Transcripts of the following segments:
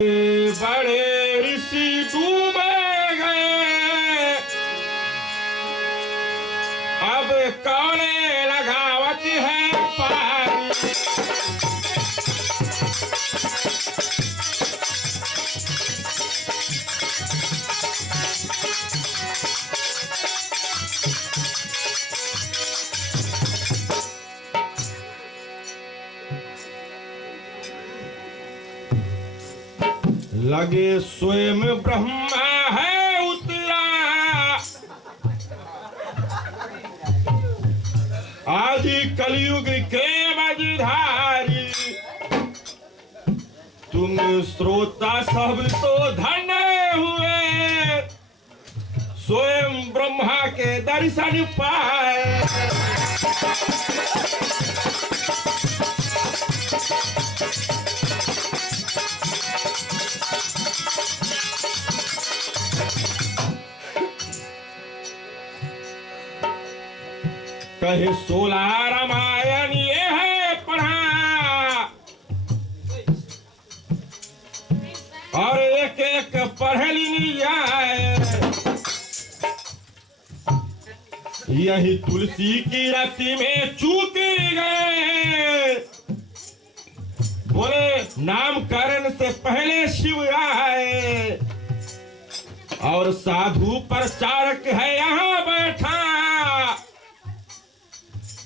बड़े ऋषि डूबे गए, अब कौने लगावत है पारी। लगे स्वयं ब्रह्मा है उतरा, आदि कलयुग के मझधारी। तुम श्रोता सब तो धन्य हुए, स्वयं ब्रह्मा के दर्शन पाए। कहे 16 रामायण ये है पढ़ा, और एक एक पढ़ ली जाए। यही तुलसी की रति में चूक गए, बोले नामकरण से पहले शिव आए, और साधु प्रचारक है यहाँ बैठा।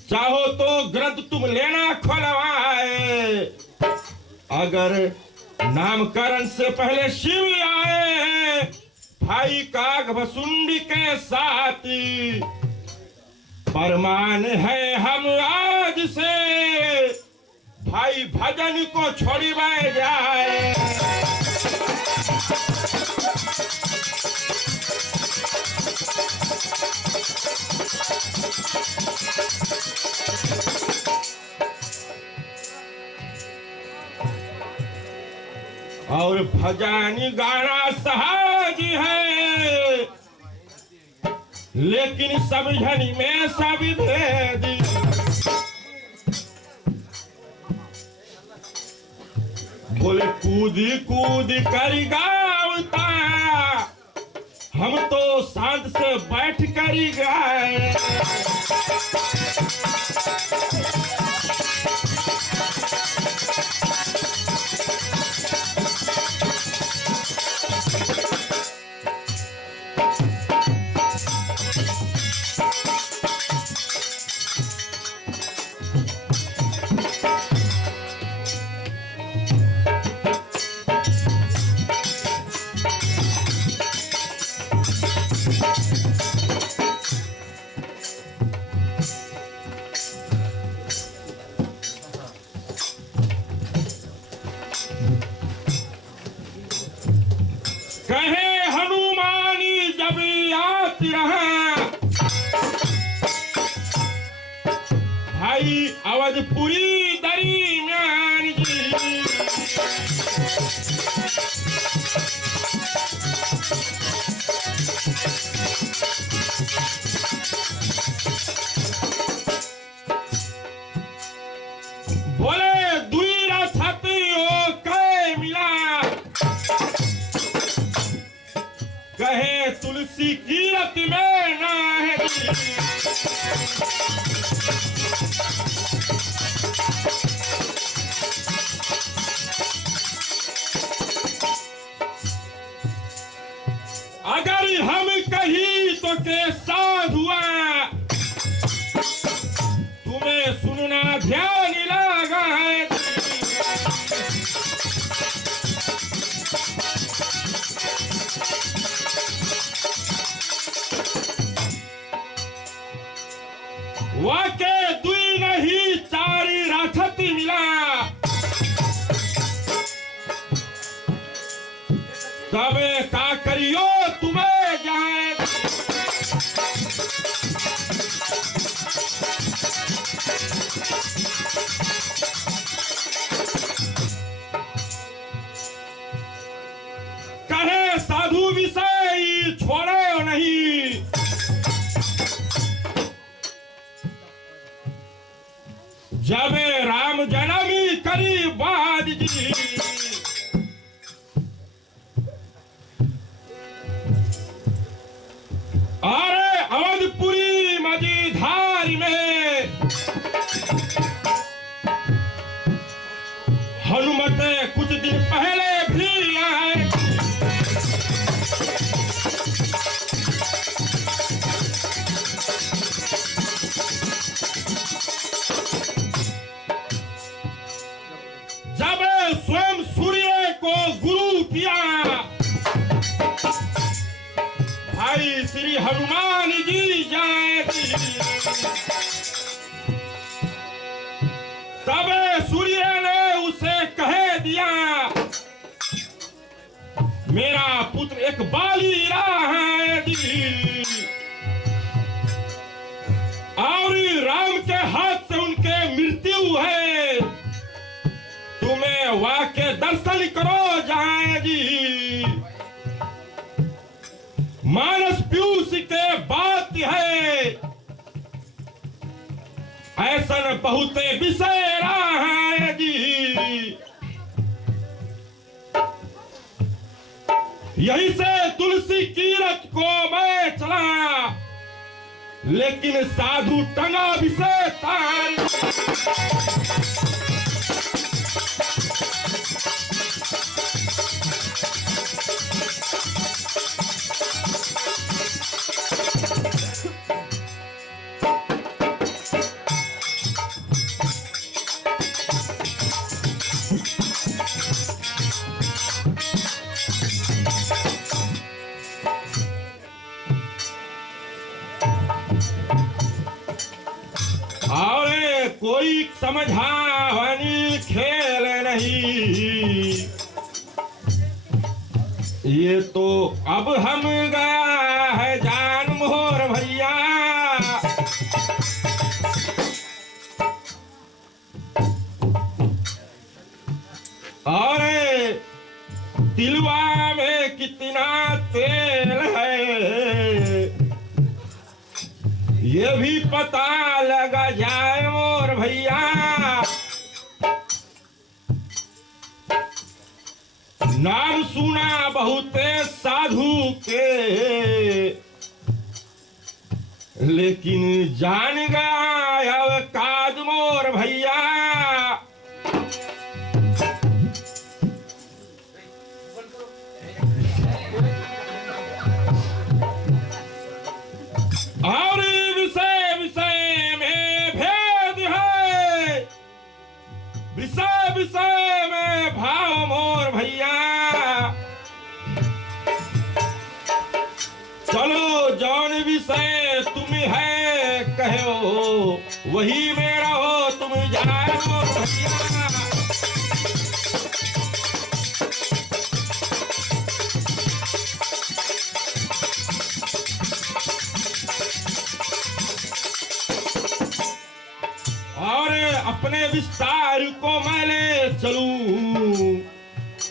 चाहो तो ग्रंथ तुम लेना खुलवाए, अगर नामकरण से पहले शिव आए। भाई कागभसुंडी के साथी परमान है हम आज से, भाई भजन को छोड़ी बह जाए। और भजन गाना सहज है, लेकिन समझन में सब भेद। बोले कूद कूद कर गावता, हम तो शांत से बैठ कर गाए। कहे हनुमानी जब याद रहा, भाई अवधपुरी दरमियान जी। बोले दुई रथती हो कै मिला, कहे तुलसी की रत में ना है। अगर हम कहीं तो के साथ हुआ, तुम्हें सुनना ध्यान लगा है। वाके दुई नहीं चारी राछती मिला, तबे का करियो तुम्हें जाए। कहे साधु विषय छोड़े नहीं, जब राम जन्मी करी बाद जी। श्री हनुमान जी जाएगी। तब सूर्य ने उसे कह दिया, मेरा पुत्र एक बाली है जी, और राम के हाथ से उनके मृत्यु है, तुम्हें वहां के दर्शन करो जाएगी। मानस पीयूष के बात है, ऐसा बहुते विषय है जी। यही से तुलसी कीरत को मैं चला, लेकिन साधु टंगा विषय तार। कोई समझावनी खेल नहीं, ये तो अब हम गया है जान मोर भैया। और तिलवा में कितना तेल है, ये भी पता लगा जाए मोर भैया। नाम सुना बहुते साधु के, लेकिन जान गया अब काज मोर भैया। और विषय विषय में भेद है, विषय विषय में भाव मोर भैया। चलो जौन विषय तुम है कहो, वही में रहो तुम जाए मोर भैया। और अपने विस्तार को मैं ले चलूं,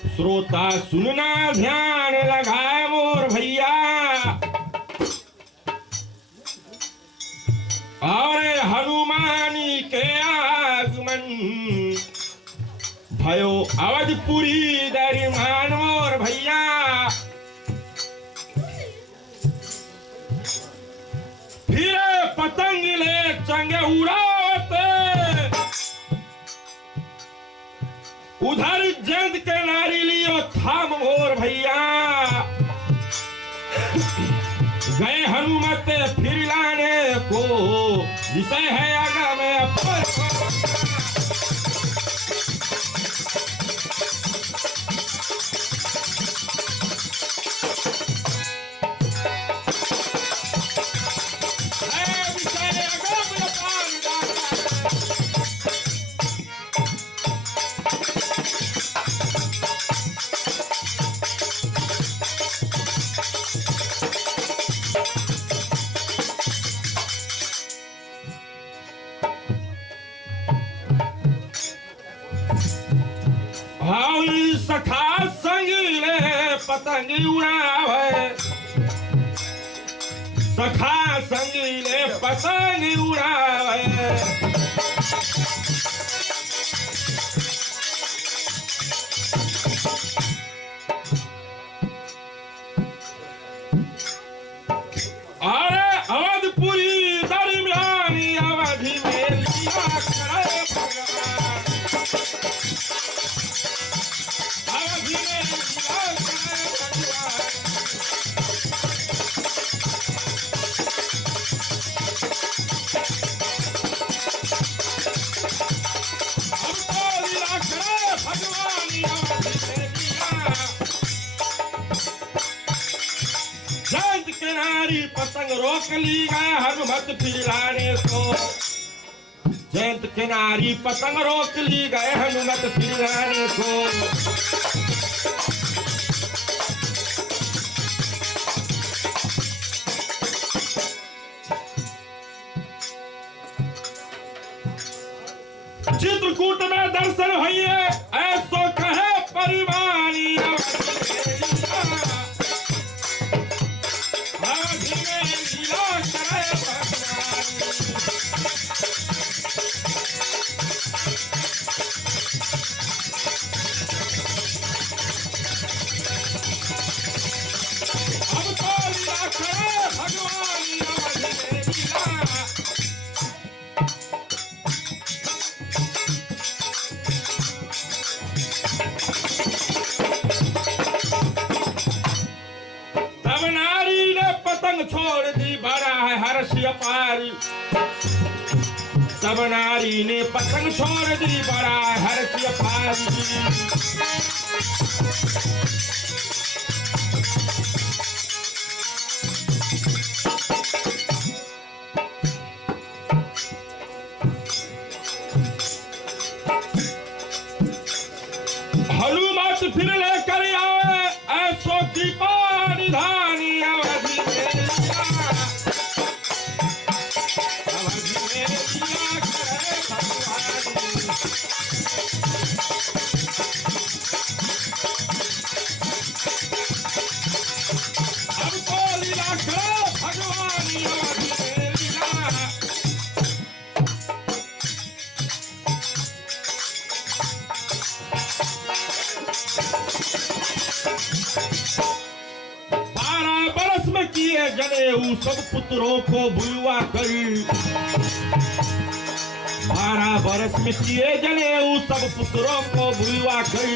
श्रोता सुनना ध्यान लगाए मोर भैया। और हनुमानी के आगमन भयो अवधपुरी दरिमान मोर भैया। फिर पतंग ले चंगे उड़ाते, उधर जंद के नारी लियो थाम मोर भैया। गए हनुमत फिर लाने को, विषय है आगा में अपर। सखा संग ले पतंग उड़ावे, सखा संग ले पतंग उड़ावे। और अवधपुरी दरमियानी अवधि में लिया करे भगवान। अवधि में लिया करे भगवान। नारी पतंग रोक ली गए हनुमत फिर लाने को। जयंत के नारी पतंग रोक ली गए हनुमत फिर लाने को। चित्रकूट में दर्शन होइए ऐसो कहे परिवानी अवधि में लीला करे भगवानी। अब तो लीला करे भगवानी अवधि में लीला। छोड़ दी बड़ा है हर्ष अपार। तब नारी ने पतंग छोड़ दी बड़ा है हर्ष अपार। हनुमत फिर लेकर आए ऐसो कृपा निधानी अवधि में। अब तो लीला करो भगवानी अवधि में लीला। बरस में किए जनेऊ सब पुत्रों को बुलवा कर। 12 बरस में किए जनेऊ सब पुत्रों को बुलवा कर।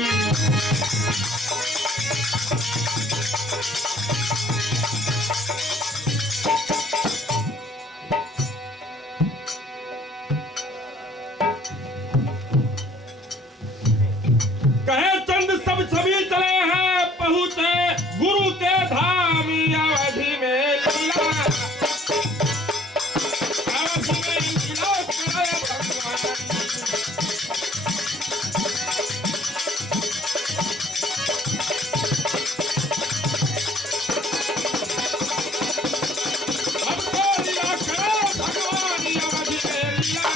कहे चंद सब छवि चले हैं पहुंचे गुरु के धाम अवधि में लीला। अवधि में लीला करे भगवान। अब तो लीला करे भगवानी अवधि में लीला।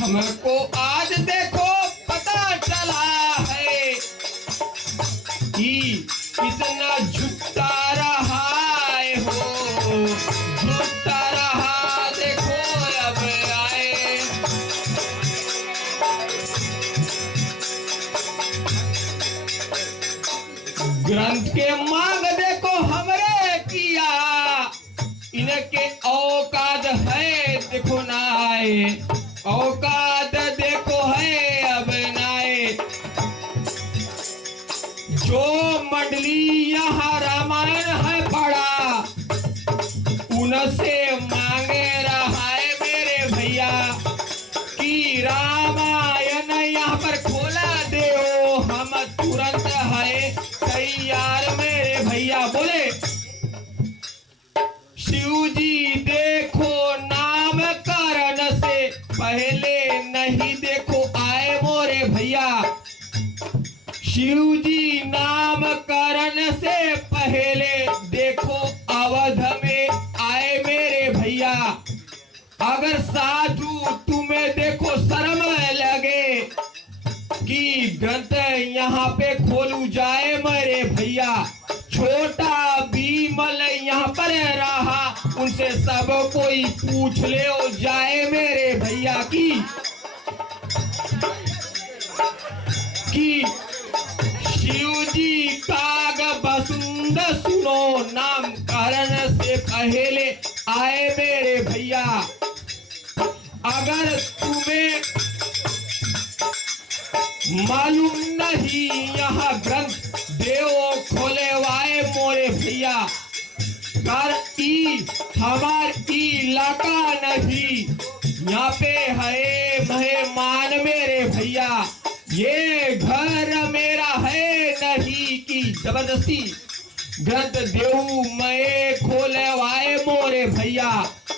हमको आज देखो पता चला है कि कितना झुकता रहा है हो। झुकता रहा देखो अब आए। ग्रंथ के मांग देखो हमरे किया। इनके औकात है देखो ना आए। औकात देखो है अब नाए। जो मंडली यहाँ रामायण है पढ़ा उनसे मांगे रहा है मेरे भैया कि रामायण यहाँ पर खोला दो। हम तुरंत है तैयार मेरे भैया। बोले शिव जी देखो नामकरण से पहले नहीं देखो आए मोरे भैया। शिव जी नामकरण से पहले देखो अवध में आए मेरे भैया। अगर साधु तुम्हें देखो शर्म लगे कि ग्रंथ यहाँ पे खोलू जाए मेरे भैया। छोटा बीमल यहाँ पर रहा उनसे सब कोई पूछ ले जाए मेरे भैया की शिव जी काग बसुंद सुनो नामकरण से पहले आए मेरे भैया। अगर तुम्हें मालूम नहीं यहाँ ग्रंथ देव खोले वाए मोरे भैया, कर ई हमार इलाका नहीं, यहाँ पे है मेहमान मेरे भैया, ये घर मेरा है नहीं कि जबरदस्ती ग्रंथ देऊ मैं खोलवाए मोरे भैया,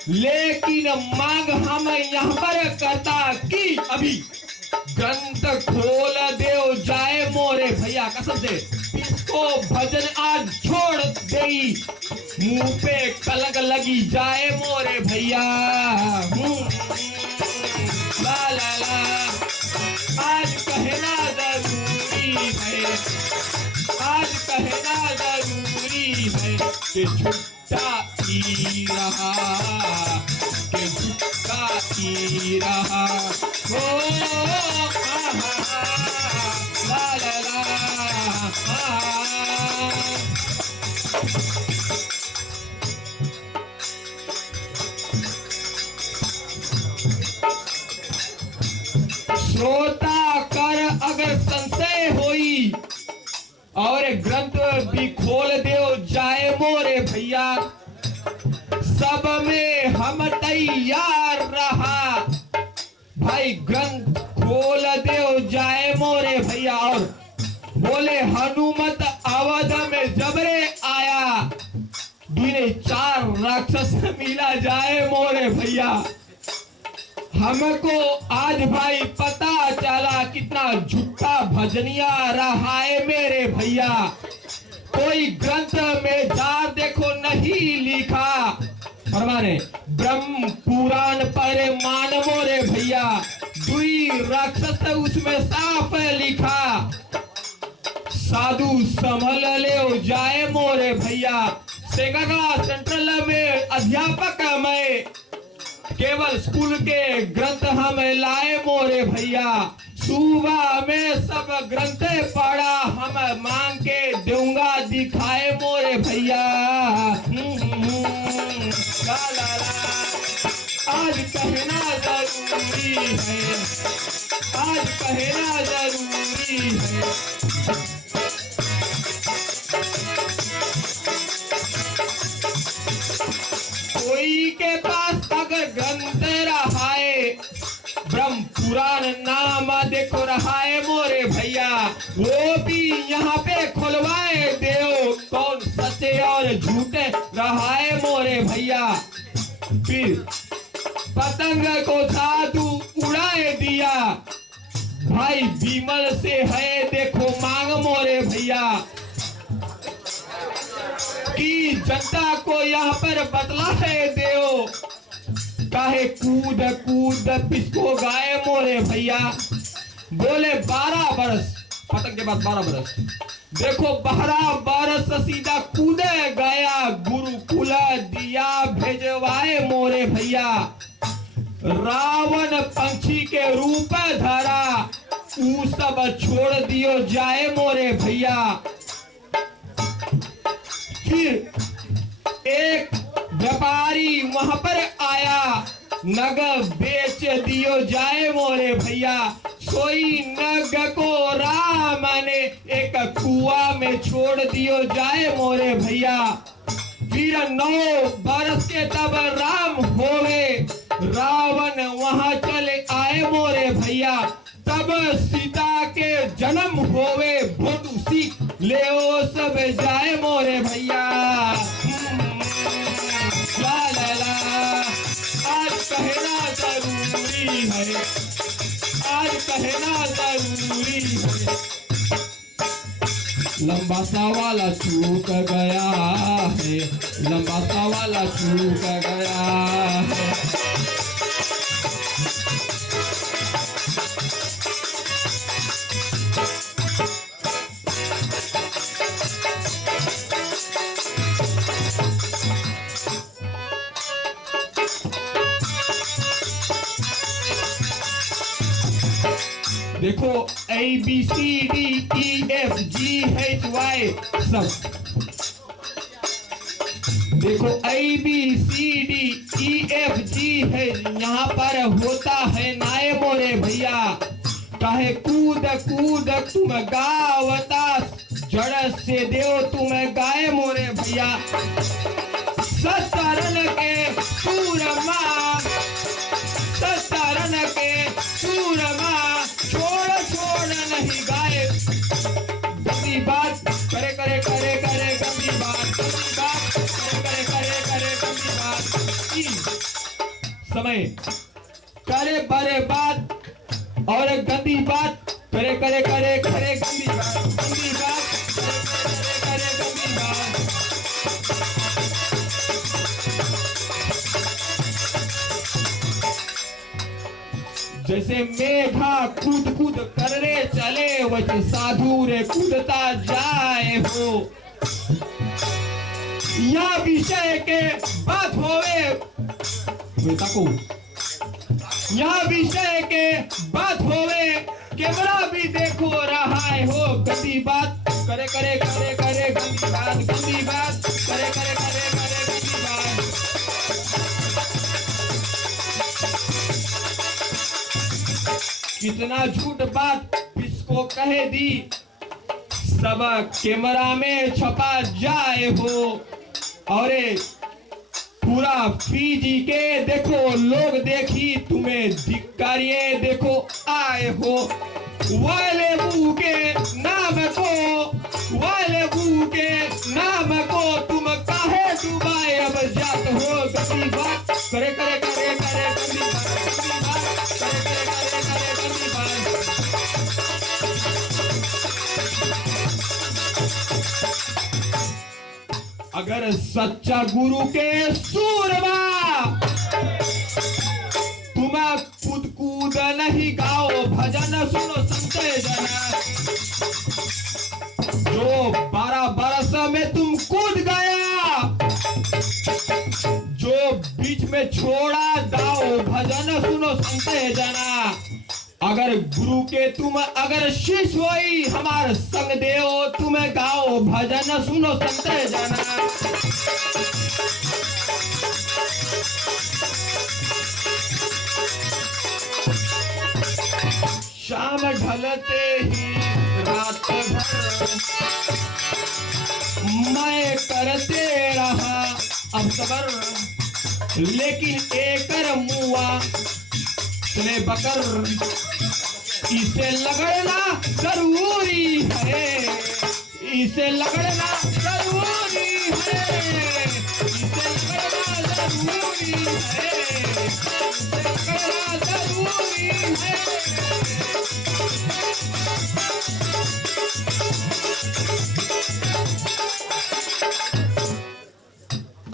लेकिन मांग हम यहाँ पर करता कि अभी ग्रंथ खोल देव जाए मोरे भैया, कसम से इसको भजन आज छोड़ देई, मुंह पे कलंक लगी जाए मोरे भैया। ला ला ला आज कहना जरूरी है, आज कहना जरूरी है कि झुकता ही रहा, कि झुकता ही रहा, ओ ला ला ला श्रोता कर अगर संशय होई और ग्रंथ भी खोल देव जाए मोरे भैया, सब में हम तैयार रहा, भाई ग्रंथ खोल देव जाए मोरे भैया। और बोले हनुमत अवध में जबरे आया, दुने 4 राक्षस मिला जाए मोरे भैया, हमको आज भाई पता चला कितना झूठा भजनिया रहा है मेरे भैया, कोई ग्रंथ में जार देखो नहीं लिखा, फरमाने ब्रह्म पुराण पर मान मोरे भैया, दुई राक्षस उसमें साफ लिखा, साधु संभल ले जाए मोरे भैया। सेंगागा सेंट्रल में अध्यापक मैं, केवल स्कूल के ग्रंथ हम लाए मोरे भैया, सुबह में सब ग्रंथ पढ़ा, हम मांग के दूंगा दिखाए मोरे भैया। ला ला ला आज कहना जरूरी है, आज कहना जरूरी है, कोई के पास अगर ग्रंथ रहा है, ब्रह्म पुराण नाम देखो रहा है मोरे भैया, वो भी यहाँ पे खुलवाए देव, कौन सच्चे और झूठे रहा है मोरे भैया। फिर पतंग को साधु उड़ाए दिया, भाई विमल से है देखो मांग मोरे भैया, कि जनता को यहाँ पर बदला है देव, काहे कूद कूद पिसको गाए मोरे भैया। बोले 12 बरस, पतंग के बाद 12 बरस, देखो 12 बरस सीधा कूदे गया, गुरुकुल दिया भेजवाए मोरे भैया, रावण पंछी के रूप धरा, ऊ सब छोड़ दियो जाए मोरे भैया। फिर एक व्यापारी वहां पर आया, नग बेच दियो जाए मोरे भैया, सोई नग को राम ने एक कुआं में छोड़ दियो जाए मोरे भैया। फिर 9 बरस के तब राम होवे, रावण वहां चले आए मोरे भैया, तब सीता के जन्म होवे, भोटू सीख ले ओ सब जाए मोरे भैया। ला ला ला आज कहना जरूरी है, आज कहना जरूरी है, लंबा सा वाला चूक गया है, लंबा सा वाला चूक गया है। देखो ABCDEFGHY सब देखो ABCDEFG है, यहाँ पर होता है नाय मोरे भैया। कहे कूद कूद तुम गावता, जड़ से देव तुम गाय मोरे भैया। सतरन के सूरमा, सतरन के सूरमा, छोड़ छोड़ नहीं गाय। गंदी बात करे करे करे करे गंदी बात, गंदी बात करे करे करे गंदी बात। समय करे बड़े बात और गंदी बात करे करे करे करे गंदी बात, गंदी बात करे करे करे गंदी बात। जैसे मेघा कूद कूद करने चले, वैसे साधु रे कूदता जाए हो। या विषय के बात होवे, या विषय के बात होवे, कैमरा भी देखो रहा है हो। गंदी बात करे करे करे करे गंदी बात, गंदी बात करे करे करे करे गंदी बात। कितना झूठ बात किसको कहे दी, सब कैमरा में छपा जाए हो। और पूरा फीजी के देखो लोग देखी तुम्हें धिक्कारिये देखो आए हो। वाले बू के नाम को, वाले बू के नाम को तुम काहे डुबाए अब जात हो। गंदी बात करे करे करे करे गंदी बात, गंदी बात करे करे करे करे गंदी बात। अगर सच्चा गुरु के सूरमा, तुम कूद कूद नहीं गाओ भजन, सुनो संते जना। जो 12 बरस में तुम कूद गया, जो बीच में छोड़ा दाओ भजन, सुनो संते जना। अगर गुरु के तुम अगर शिष्य होई, हमार संग देव तुम गाओ भजन, सुनो संते जना। शाम ढलते ही रात भर मैं करते रहा अब सबर, लेकिन एकर मुआ चले बकर, इसे लगड़ना जरूरी है, इसे लगड़ना जरूरी है, इसे लगड़ना जरूरी है, इसे लगड़ना जरूरी है।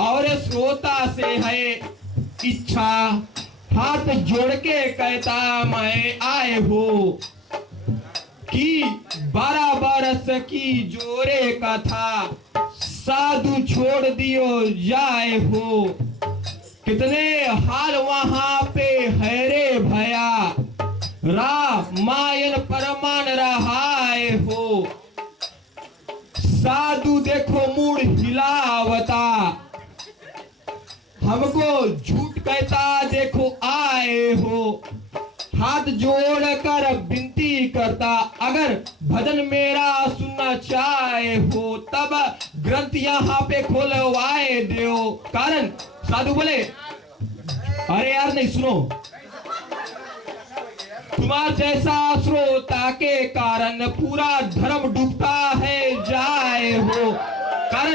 और श्रोता से है इच्छा, हाथ जोड़ के कहता मैं आए हो कि 12 बरस की जोरे का था, साधु छोड़ दियो जाए हो। कितने हाल वहां पे है रे भया, रामायण परमान रहाए हो। साधु देखो मूड हिलावता, हमको झूठ कहता देखो आए हो। हाथ जोड़कर विनती करता, अगर भजन मेरा सुनना चाहे हो, तब ग्रंथ यहाँ पे खोलवाए दो। कारण साधु बोले अरे यार नहीं सुनो, तुम्हारा जैसा श्रोता के कारण पूरा धर्म डूबता है जाए हो। कारण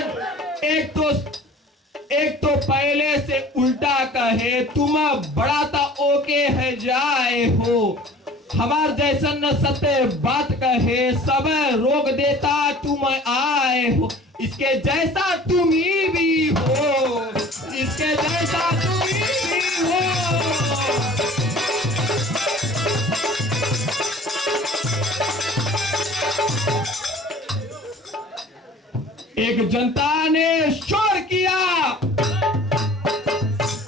एक तो पहले से उल्टा कहे, तुम बढ़ाता ओके है जाए हो। हमार जैसन सत्य बात कहे, सब रोक देता तुम आए हो। इसके जैसा तुम ही भी हो, इसके जैसा तुम ही भी हो। एक जनता ने शोर किया,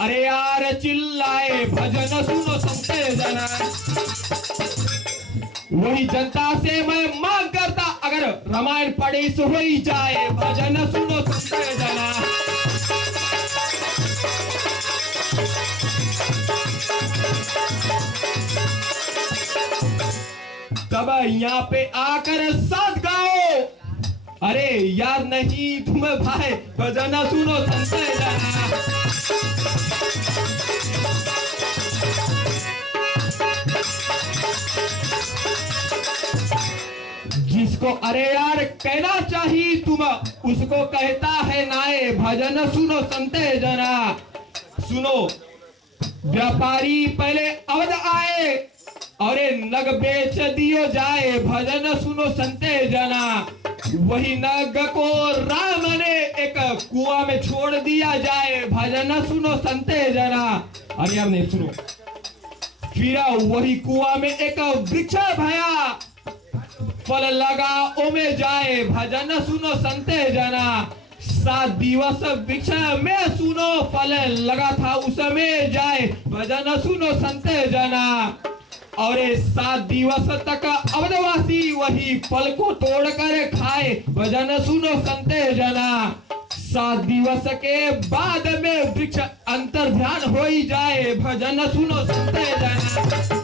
अरे यार चिल्लाए भजन सुनो संते जना। वही जनता से मैं मांग करता, अगर रामायण पढ़ी सो हो जाए भजन सुनो संते जना। यहाँ पे आकर साथ गाओ। अरे यार नहीं तुम भाई भजन सुनो संत जना। जिसको अरे यार कहना चाहिए तुम उसको कहता है नाए, भजन सुनो संते जना। सुनो, व्यापारी पहले अवध आए और नग बेच दियो जाए, भजन सुनो संते जना। वही नग को राम ने एक कुआं में छोड़ दिया जाए, भजन सुनो संते जना। अरे यार नहीं सुनो, फिर वही कुआं में एक वृक्ष भया, फल लगा ओमे जाए, भजन सुनो संते जना। 7 दिवस वृक्ष में सुनो फल लगा था उसमें जाए, भजन सुनो संते जना। और 7 दिवस तक अवधवासी वही फल को तोड़कर खाए, भजन सुनो संते जना। 7 दिवस के बाद में वृक्ष अंतर ध्यान हो ही जाए, भजन सुनो संते जना।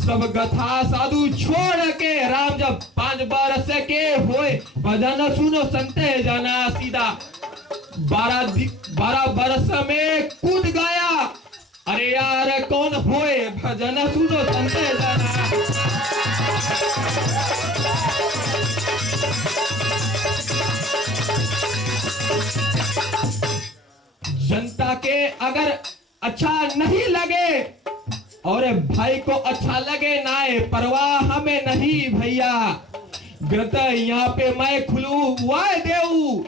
सब गथा साधु छोड़ के राम जब 5 बरस के हुए, भजन सुनो संते जना। सीधा 12 बरस में कूद गया, अरे यार कौन हुए, भजन सुनो संते जना। जनता के अगर अच्छा नहीं लगे और भाई को अच्छा लगे नाए, परवाह हमें नहीं भैया। ग्रत यहाँ पे मैं खुलू वाय देऊ,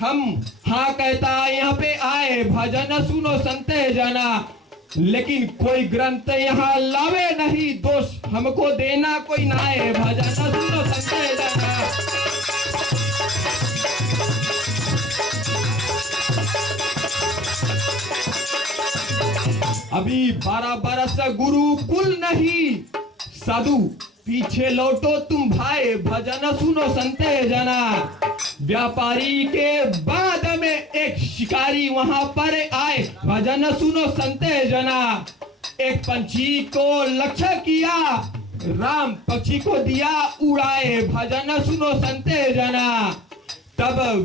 हम हाँ कहता यहाँ पे आए, भजन सुनो संते जना। लेकिन कोई ग्रंथ यहाँ लावे नहीं, दोष हमको देना कोई नाए, भजन सुनो संते जना। अभी 12 बरस गुरुकुल नहीं, साधु पीछे लौटो तुम भाई, भजन सुनो संते जना। व्यापारी के बाद में एक शिकारी वहां पर आए, भजन सुनो संते जना। एक पंछी को लक्ष्य किया, राम पक्षी को दिया उड़ाए, भजन सुनो संते जना। तब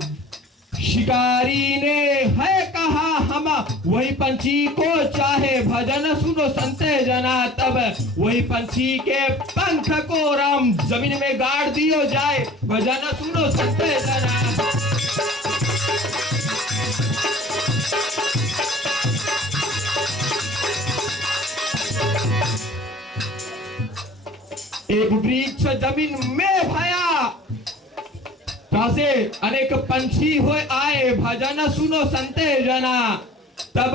शिकारी ने है कहा हम वही पंछी को चाहे, भजन सुनो संते जना। तब वही पंछी के पंख को राम जमीन में गाड़ दियो जाए, भजन सुनो संते जना। एक वृक्ष जमीन में भया, से अनेक पंछी हुए आए, भजन सुनो संते जना। तब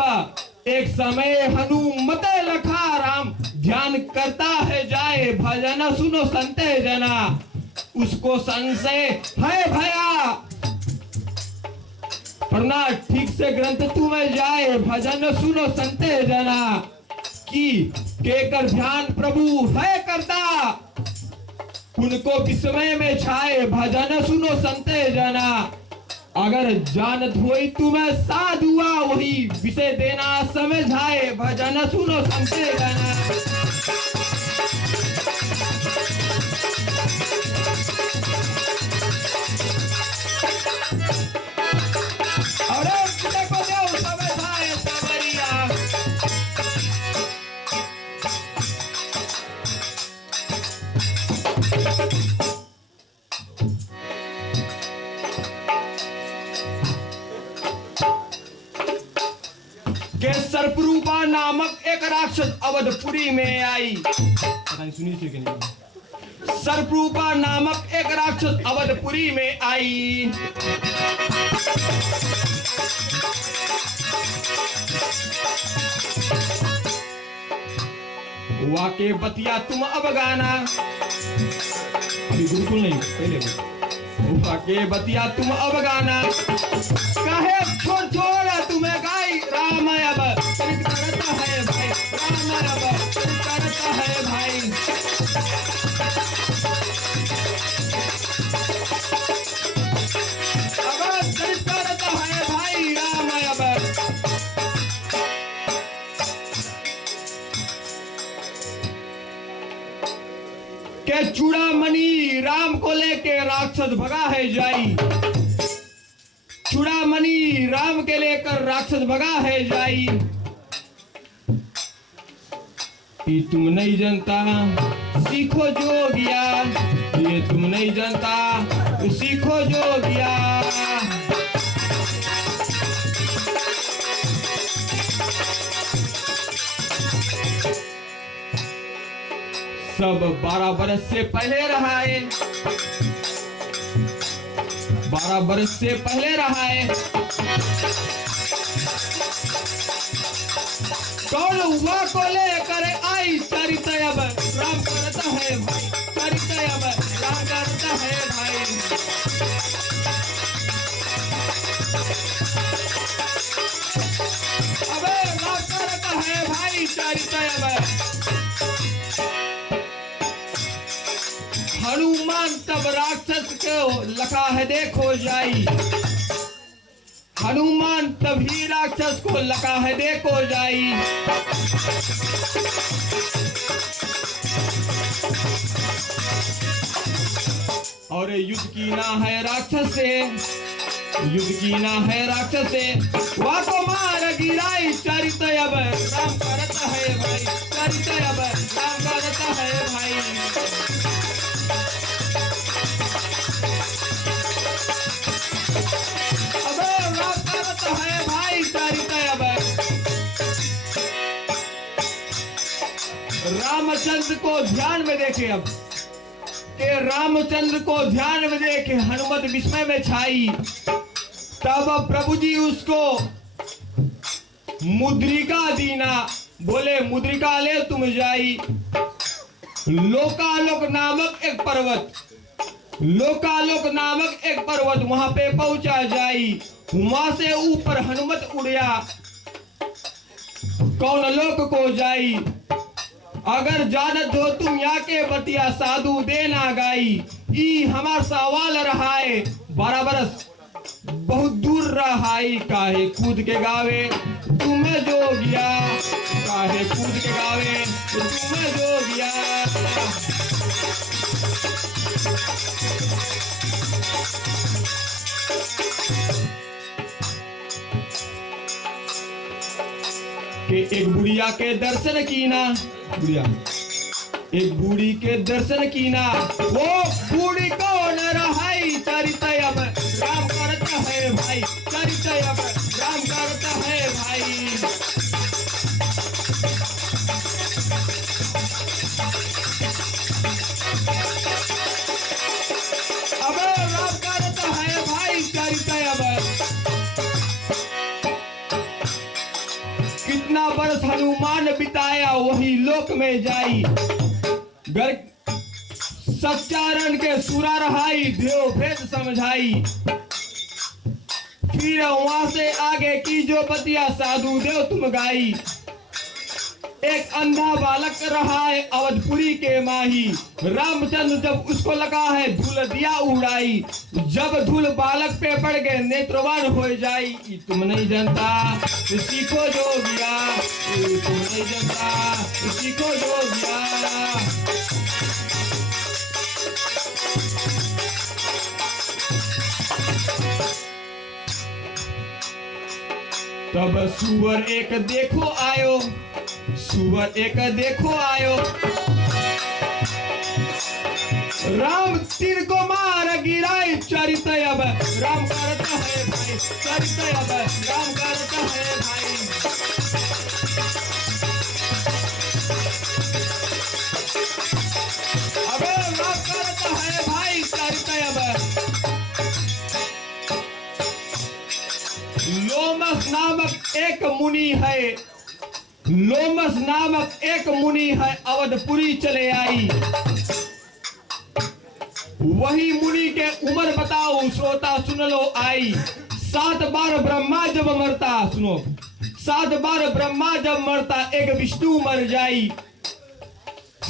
एक समय हनुमत लखा राम ध्यान करता है जाए, भजन सुनो संते जना। उसको संशय है भया, पढ़ना ठीक से ग्रंथ तुम्हें जाए, भजन सुनो संते जना। कि केकर ध्यान प्रभु है करता, उनको विस्मय में छाए, भजन सुनो संते जना। अगर जानत होई तुम्हें साधुआ वही विषय देना समझाए, भजन सुनो संते जना। अरे देखो देव समझाए समरिया। के सर्परूपा नामक एक राक्षस अवधपुरी में आई, सुनिए ठीक है नहीं। सर्परूपा नामक एक राक्षस अवधपुरी में आई, वाके बतिया तुम अब गाना, अभी बिल्कुल नहीं पहले वाके बतिया तुम अब गाना। कहे छोड़ छोड़ तुम्हें गाई राम अब चरित करता है भाई, राम अब चरित करता है भाई। अब चरित करता है भाई राम अब। के के चूड़ामणि राम को लेके राक्षस भगा है जाई। चूड़ामणि राम के लेकर राक्षस भगा है जाई। ये तुम नहीं जानता सीखो जोगिया, ये तुम नहीं जानता सीखो जोगिया। सब 12 बरस से पहले रहा है, 12 बरस से पहले रहा है। कौन हुआ को लेकर आई चरित अब राम करता है भाई, चरित अब राम करता है भाई। अबे राम करता है भाई चरित अब। हनुमान तब राक्षस को लखा है देखो जाई, हनुमान तभी राक्षस को लखा है देखो जाई। और युद्ध कीना है राक्षस से, युद्ध कीना है राक्षस से, वह को मार गिराई चरित अब राम करता है भाई, चरित अब राम करता है भाई। है भाई चरित अब। रामचंद्र को ध्यान में देखे, अब के रामचंद्र को ध्यान में देखे हनुमत विस्मय में छाई। तब प्रभु जी उसको मुद्रिका दीना, बोले मुद्रिका ले तुम जाई। लोकालोक नामक एक पर्वत, लोकालोक नामक एक पर्वत वहां पे पहुंचा जाई। वहां से ऊपर हनुमत उड़या कौन लोक को जाई। अगर जानत हो तुम या के बतिया साधु देना गाई। ई हमार सवाल रहा है 12 बरस बहुत दूर रहाई। काहे कूद के गावे तुम्हें जोगिया, काहे कूद के गावे तुम्हें जोगिया। कि एक बुढ़िया के दर्शन कीना, बुढ़िया एक बूढ़ी के दर्शन कीना। वो बूढ़ी कौन रहाई चरित अब राम करता है भाई, चरित अब राम करता है भाई। अब राम करता है भाई चरित अब। कितना वर्ष हनुमान बिताया वही लोक में जाई। घर सच्चारण के सुरा रहाई, देव भेद समझाई। फिर वहां से आगे की जो बतिया साधु देव तुम गाई। एक अंधा बालक रहा है अवधपुरी के माही। रामचंद्र जब उसको लगा है धूल दिया उड़ाई। जब धूल बालक पे पड़ गए नेत्रवान हो जाई। तुम नहीं जानता सीखो जोगिया, तुम नहीं जानता सीखो जोगिया। तब सुअर एक देखो आयो, सुअर एक देखो आयो। राम तीर को मार गिराई चरित अब राम करता है भाई, चरित अब राम करता है भाई। अबे राम करता है भाई चरित अब। लोमस नामक एक मुनि है, लोमस नामक एक मुनि है अवधपुरी चले आई। वही मुनि के उम्र बताओ श्रोता सुन लो आई। 7 बार ब्रह्मा जब मरता, सुनो 7 बार ब्रह्मा जब मरता एक विष्णु मर जाई।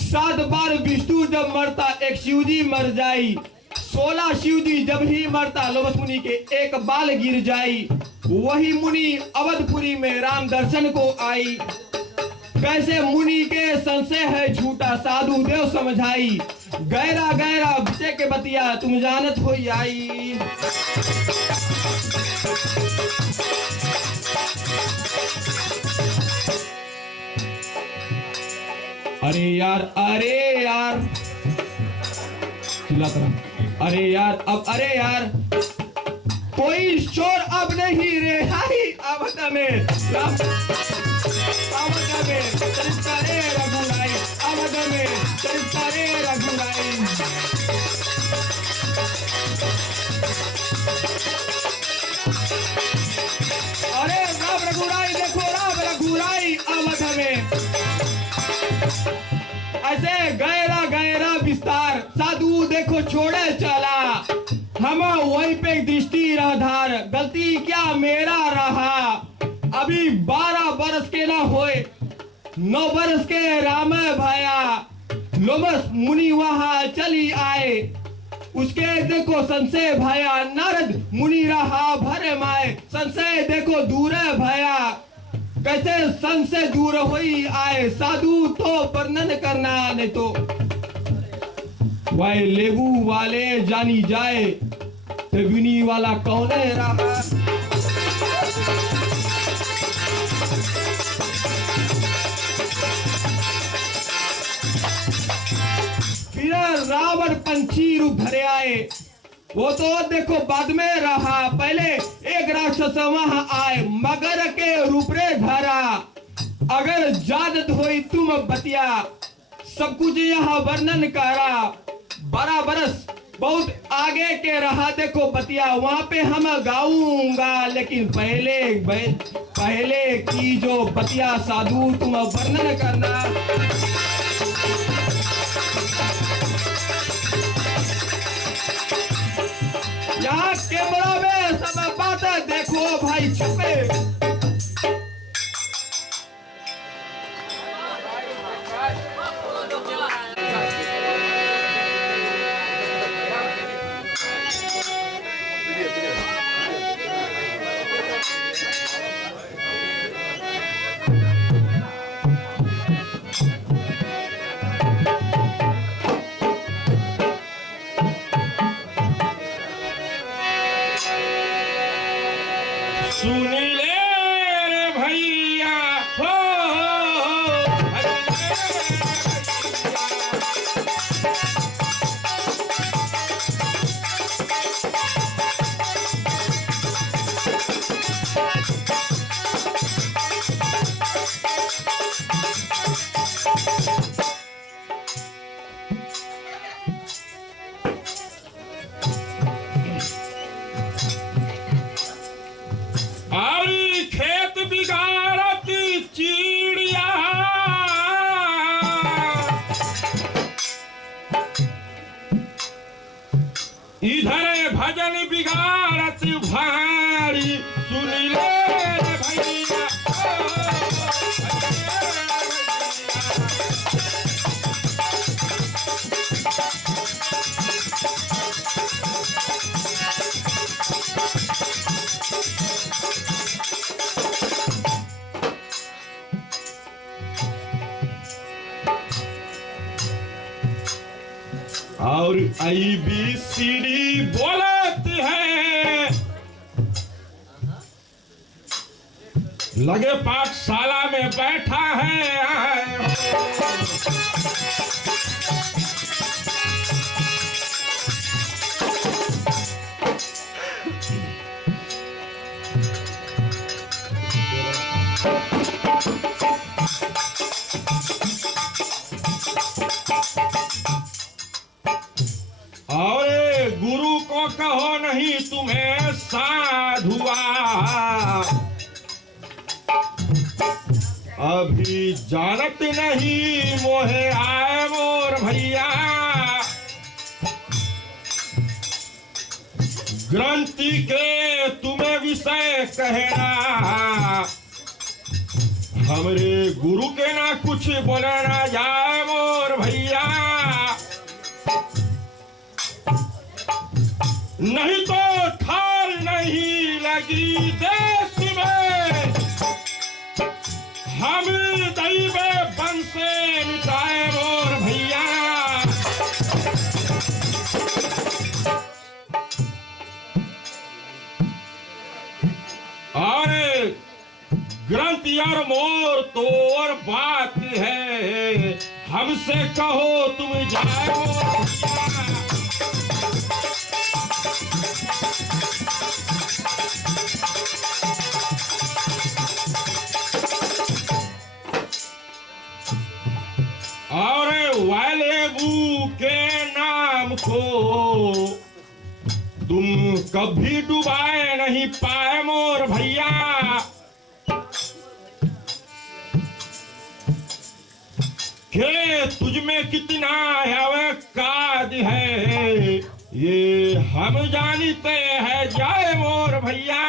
7 बार विष्णु जब मरता एक शिवजी मर जाई। 16 शिवजी जब ही मरता लोमस मुनि के एक बाल गिर जाई। वही मुनि अवधपुरी में राम दर्शन को आई। कैसे मुनि के संशय है झूठा, साधु देव समझाई, गहरा गहरा विषय के बतिया तुम जानत हो आई। अरे यार चिल्लाता रहा, अरे यार कोई शोर अब नहीं रे, हाय आवत में चरितारे रघुराई, आवत में चरितारे रघुराई। अरे राम रघुराई देखो, राम रघुराई आवत में। ऐसे गहरा गहरा विस्तार साधु देखो छोड़े चला, हम वहीं पे दृष्टि राधार, गलती क्या मेरा रहा। अभी 12 बरस के ना होए, 9 बरस के राम भाया, लोमस मुनि वहां चली आए, उसके देखो संशय भाया, नारद मुनि रहा भरे माए, संशय देखो दूर भाया, कैसे संशय दूर होई आए, साधु तो वर्णन करना नहीं तो वाय लेबू वाले जानी जाए, त्रिवेणी वाला कौन है रहा। फिर रावण पंछी रूप धरे आए, वो तो देखो बाद में रहा, पहले एक राक्षस वहां आए, मगर के रूप रे धरा। अगर जानत होई तुम बतिया, सब कुछ यहाँ वर्णन करा। 12 बरस बहुत आगे के रहा देखो बतिया, वहां पे हम गाऊंगा, लेकिन पहले की जो बतिया साधु तुम वर्णन करना। यहाँ कैमरा में सब बातें देखो भाई छुपे। सुन ले रे भैया हो, खेत बिगाड़ती चिड़िया, इधर भजन बिगाड़ती भारी, सुन ले रे भैया और ABCD बोलती है, लगे पाठशाला में बैठा है। और गुरु को कहो नहीं तुम्हें साधुआ, अभी जानत नहीं मोहे आए मोर भैया, ग्रंथि के तुम्हें विषय कहना, हमरे गुरु के ना कुछ बोलना जाए मोर भैया, नहीं तो ठार नहीं लगी देश में, हम दैवे मिटाए मोर भैया। और ग्रंथ यार मोर तो और बात है, हमसे कहो तुम जाओ भैया। और वालेबू के नाम को तुम कभी डुबाए नहीं पाए मोर भैया। के तुझ में कितना अवकाश है, ये हम जानते हैं जाए मोर भैया।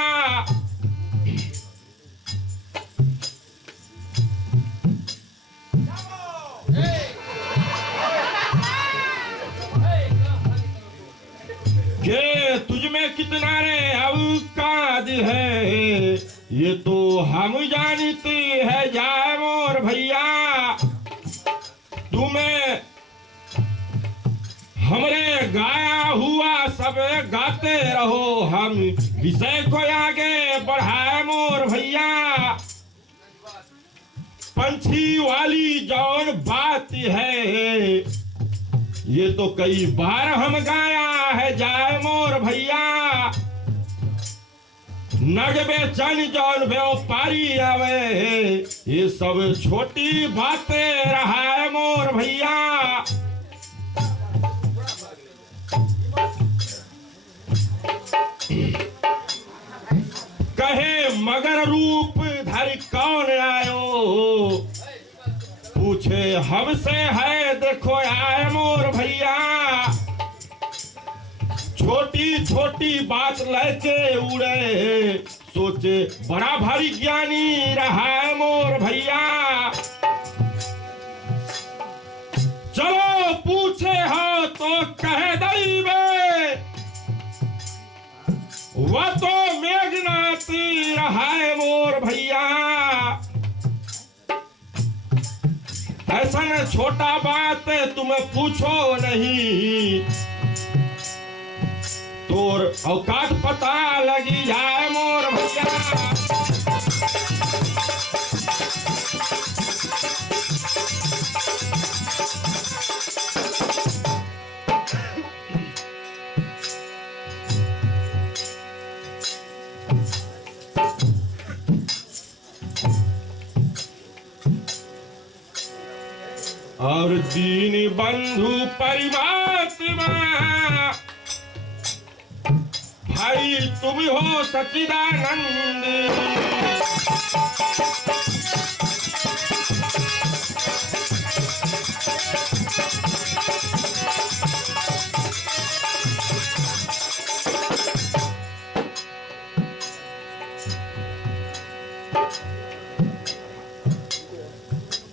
के तुझ में कितना रे अवकाश है, ये तो हम जानते हैं जाए मोर भैया। तुम्हें हमरे गाया हुआ सब गाते रहो, हम विषय को आगे बढ़ाए मोर भैया। पंछी वाली जौन बात है, ये तो कई बार हम गाया है जाए मोर भैया। नगबे चन जौन व्यापारी आवे, ये सब छोटी बातें रहा है मोर भैया। कहे मगर रूप धर कौन आयो, पूछे हमसे है देखो आए मोर भैया। छोटी छोटी बात लेके उड़े, सोचे बड़ा भारी ज्ञानी रहा है मोर भैया। चलो पूछे हो तो कह दैबे, वह तो मेघनाथी रहा है मोर भैया। ऐसा न छोटा बात तुम पूछो नहीं, तोर औकात पता लगी जाए मोर भैया। और दीन बंधु परमात्मा, भाई तुम हो सच्चिदानंद।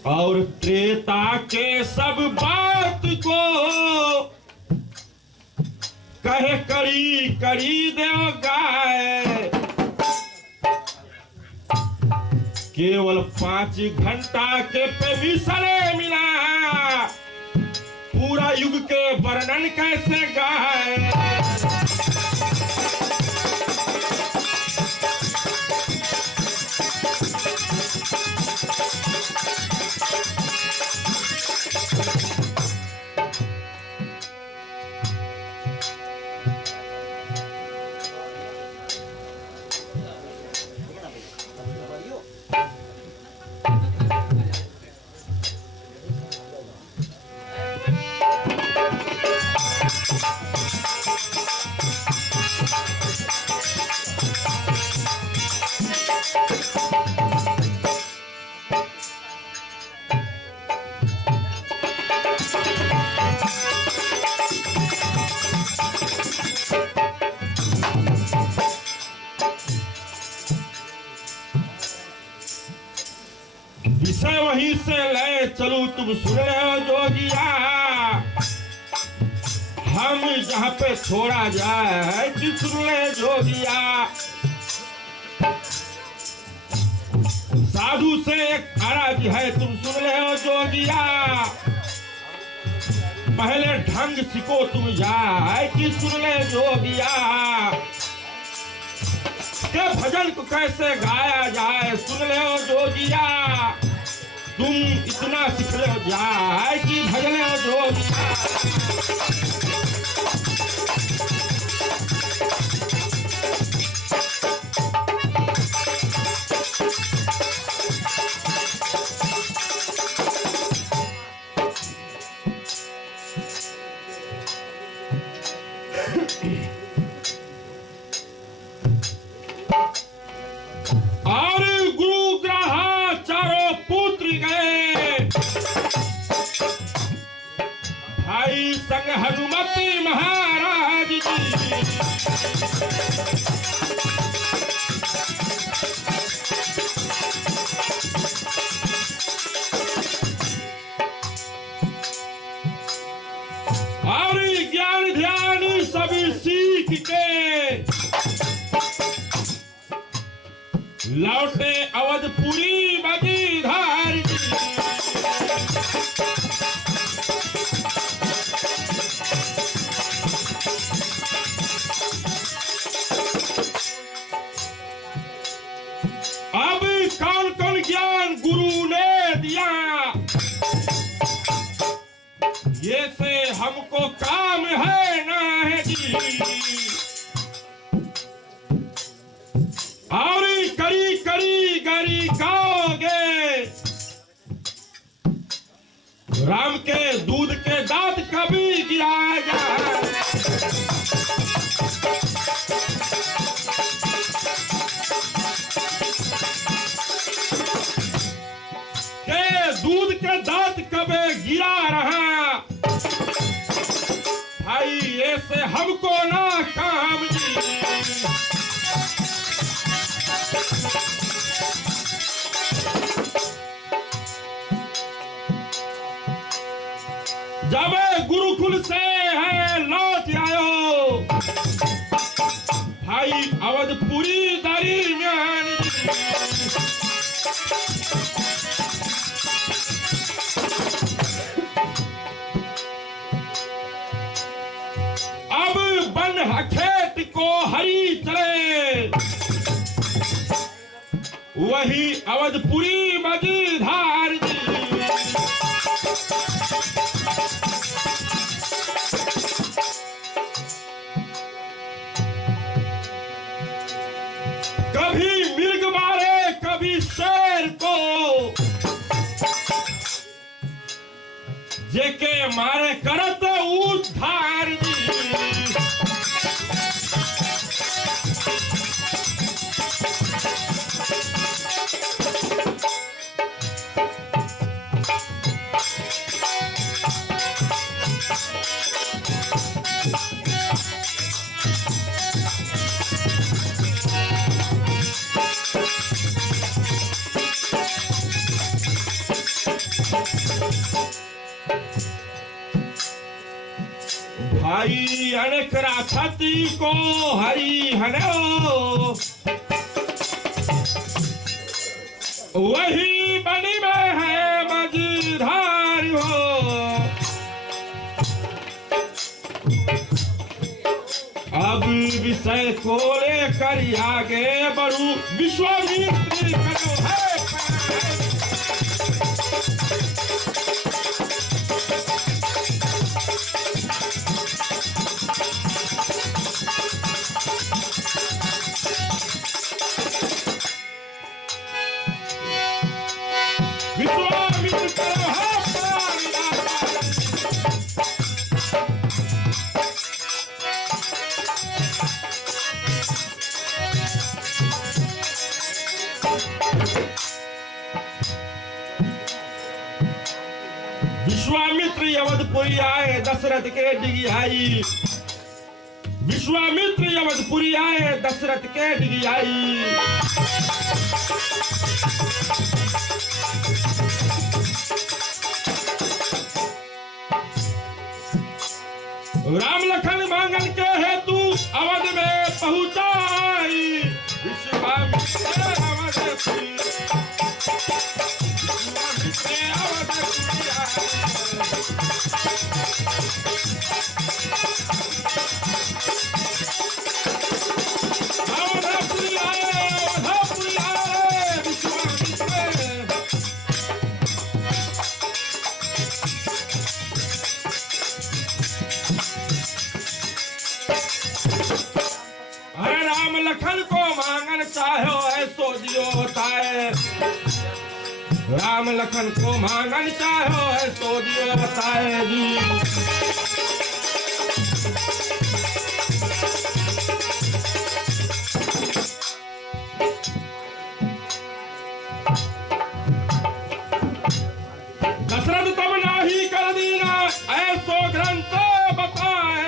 और त्रेता के सब बात को कहे करी करी देव गाय। केवल 5 घंटा के पे मिला, पूरा युग के वर्णन कैसे गाए। विषय वहीं से ले चलू तुम सुन रहे हो जोगिया। हम जहाँ पे छोड़ा जाए कि सुन ले जोगिया। साधु से एक अरज है तुम सुन ले हो जोगिया, पहले ढंग सीखो तुम जाए कि सुन ले जोगिया, के भजन को कैसे गाया जाए सुन ले हो जोगिया, तुम इतना सीख ले जाए कि भजन हो जोगिया। और गुरु ग्रह चारों पुत्र गए, भाई संग हनुमति महाराज जी। और ज्ञान ध्यान सभी सीख के लौटे अवधपुरी बगीधार जी। अब कौन कौन ज्ञान गुरु ने दिया, ये से हमको काम है ना है जी। और करी करी गरी गाओगे, राम के दूध के दांत कभी गिराया जाए। के दूध के दांत कभी गिरा रहा, भाई ऐसे हमको ना काम जी। जब गुरुकुल से है लौट आयो, भाई अवधपुरी दरी में अब बन खेत को हरी चले, वही अवधपुरी मगीधार जी। कभी मृग मारे कभी शेर को, जेके मारे करत उद्धार जी। भाई अनेक राक्षसी को हरी हनो, वही बनी में है मझधार हो। अब विषय को लेकर आगे बढ़ू, विश्वामित्र करो है। विश्वामित्र करो है। विश्वामित्र अवधपुरी आए दशरथ के डिगियाई, विश्वामित्र अवधपुरी आए दशरथ के डिगियाई। राम लखन मांगन के हेतु अवध में पहुंचाई, विश्वामित्र अवधपुरी। राम लखन को मांगन चाहो है तो दियो बताए जी। दशरथ तब नाही कर दीना ऐसो ग्रंथ बताए,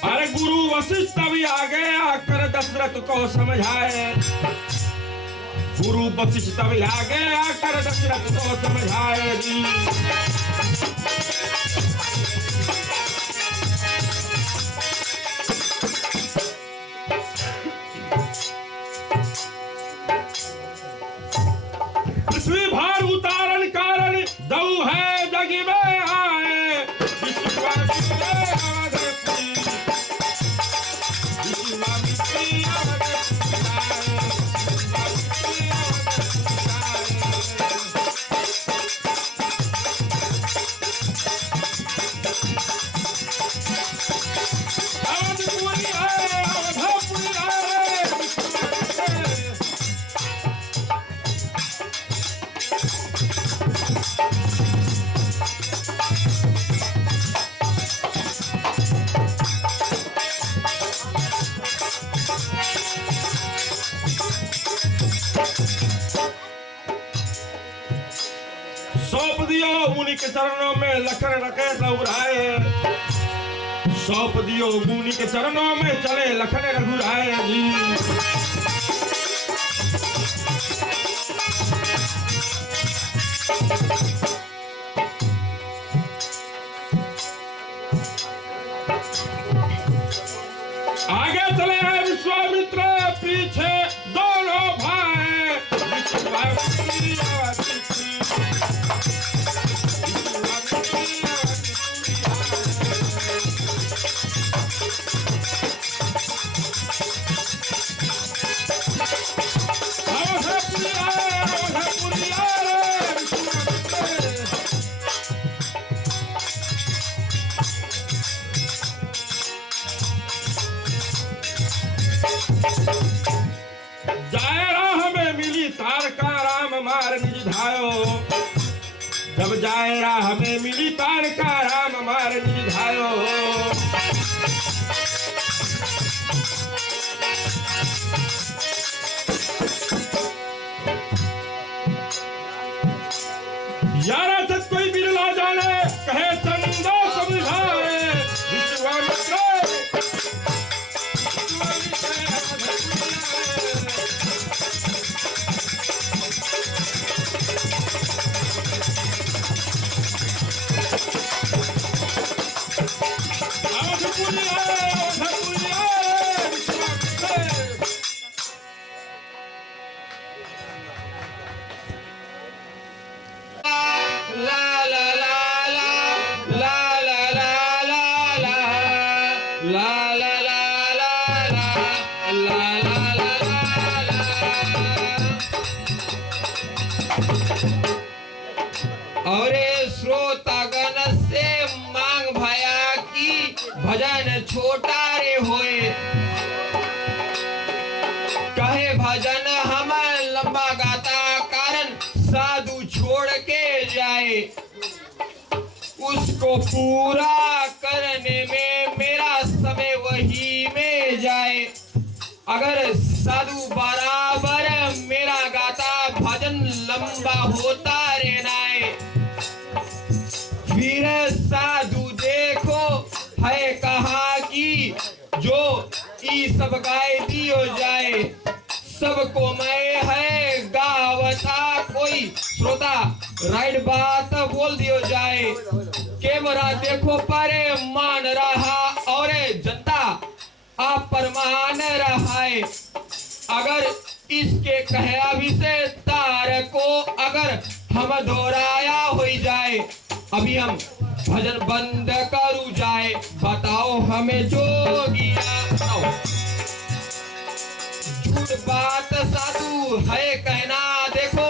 अरे गुरु वशिष्ठ भी आगे आकर दशरथ को समझाए, गुरु वशिष्ठ भी आगे आकर दशरथ को समझाए जी। पृथ्वी भार उतारण कारण दऊ है जग में आए, विश्वामित्र अवधपुरी, विश्वामित्री अवधपुरी आए, विश्वामित्री अवधपुरी आए, अवधपुरी आए, विश्वामित्री। सौंप दियो मुनि के चरणों में लखन रखे रघुराए, सौंप दियो मुनि के चरणों में चले लखन रघुराए जी। आगे चले हैं विश्वामित्र, पीछे दोनों भाई, विश्वामित्री अवधपुरी, अवधपुरी आए, अवधपुरी आए, विश्वामित्री। जाए राह में मिली तारका राम मार निज धायो, जब जाए राह में मिली तारका राम मार निज धायो। यारा तक कोई बिरला जाने कहे चंदा समझाए, विश्वामित्र अवधपुरी आए, अवधपुरी आए, विश्वामित्र। ला ला ला ला ला ला ला ला ला ला ला ला ला ला ला। और श्रोतागण से मांग भया की भजन छोटा रे होए, कहे भजन हम लंबा गाता कारण साधु छोड़ के जाए, उसको पूरा करने में मेरा समय वही में जाए। अगर साधु बराबर मेरा गाता भजन लंबा होता रहना है, फिर साधु देखो है कहा कि जो ई सब गाय दियो जाए, सबको मैं है गावता कोई श्रोता राइट बात बोल दियो जाए। कैमरा देखो परे मान रहा और जनता आप परमान रहा है। अगर इसके कहया भी से तार को अगर हम दोहराया हो जाए। अभी हम भजन बंद करू जाए, बताओ हमें जोगिया बताओ। झूठ बात साधु है कहना, देखो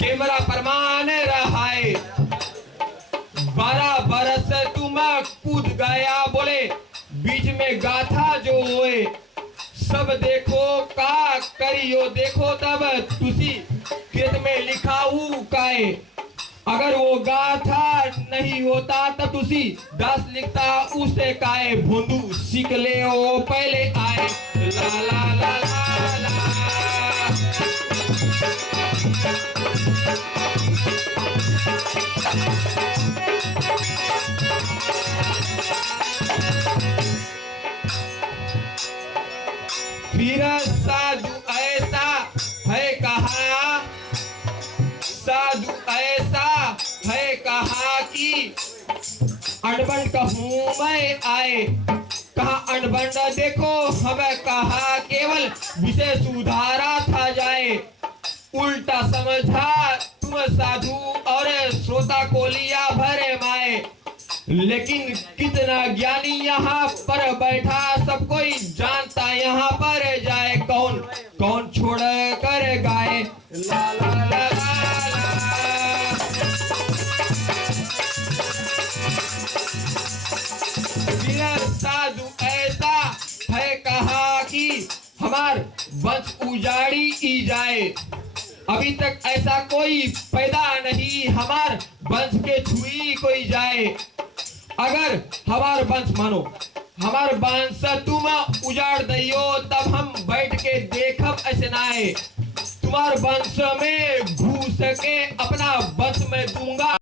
कैमरा प्रमाण रहा है। 12 बरस तुम कूद गया बोले, बीच में गाथा जो होए। सब देखो का करियो, देखो तब तुसी खेत में लिखाऊ काए। अगर वो गाथा नहीं होता तब तुसी दास लिखता उसे काए। भोंदू सीख ले वो पहले आए। ला ला ला ला ला। फिर साधु ऐसा है कहा, साधु ऐसा है कहा कि अनबन कहूँ मैं आए। कहा अनबन देखो हमें कहा, केवल विषय सुधारा था जाए। उल्टा समझा तुम साधु और श्रोता को लिया भरे माए। लेकिन कितना ज्ञानी यहाँ पर बैठा, सब कोई जानता यहाँ पर जाए। कौन कौन छोड़ कर गाए। ला ला ला ला ला। फिर साधु ऐसा है कहा कि हमार वंश उजाड़ी ही जाए। अभी तक ऐसा कोई पैदा नहीं, हमार वंश के छुई कोई जाए। अगर हमार वंश मानो, हमार वंश तुम उजाड़ दियो, तब हम बैठ के देखब ऐसे नाए। तुम्हार वंश में घुस के अपना वंश में दूंगा